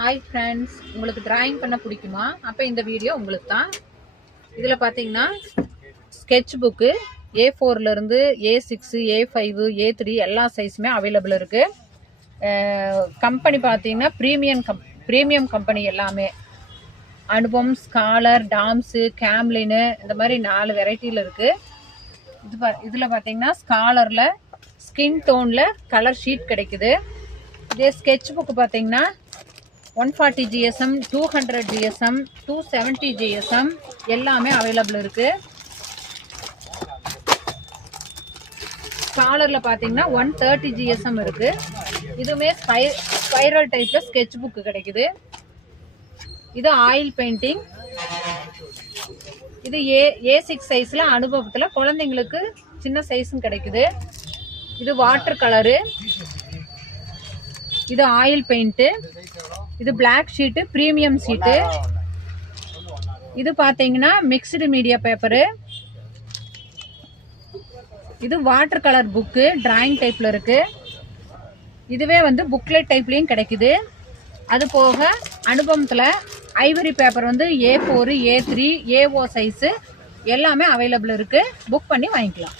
Hi friends, உங்களுக்கு drawing பண்ண பிடிக்குமா? அப்போ இந்த வீடியோ உங்களுக்கு தான். இதில் பார்த்தீங்கன்னா sketch book A4லேருந்து A6, A5, A3 எல்லா சைஸுமே அவைலபிள் இருக்குது. கம்பெனி பார்த்தீங்கன்னா ப்ரீமியம் கம்பெனி எல்லாமே. அனுபவம், ஸ்காலர், டாம்ஸு, கேம்லின்னு இந்த மாதிரி 4 வெரைட்டியில் இருக்குது. இதில் பார்த்தீங்கன்னா ஸ்காலரில் ஸ்கின் டோனில் கலர் ஷீட் கிடைக்குது. இதே ஸ்கெட்ச் புக்கு பார்த்தீங்கன்னா 140 GSM, 200 GSM, 270 GSM எல்லாமே அவைலபிள் இருக்குது. ஸ்காலரில் பார்த்தீங்கன்னா 130 GSM இருக்குது. இதுவுமே ஸ்பைரல் டைப்பில் ஸ்கெட்ச் புக்கு கிடைக்குது. இது ஆயில் பெயிண்டிங். இது A6 சைஸில் அனுபவத்தில் குழந்தைங்களுக்கு சின்ன சைஸும் கிடைக்குது. இது வாட்டர் கலரு. இது ஆயில் பெயிண்ட்டு. இது பிளாக் ஷீட்டு, ப்ரீமியம் ஷீட்டு. இது பார்த்தீங்கன்னா மிக்ஸ்டு மீடியா பேப்பரு. இது வாட்டர் கலர் புக்கு, டிராயிங் டைப்பில் இருக்குது. இதுவே புக்லெட் டைப்லேயும் கிடைக்குது. அது போக அனுபவத்தில் Ivory paper A4, A3, AO size எல்லாமே அவைலபிள் இருக்குது. புக் பண்ணி வாங்கிக்கலாம்.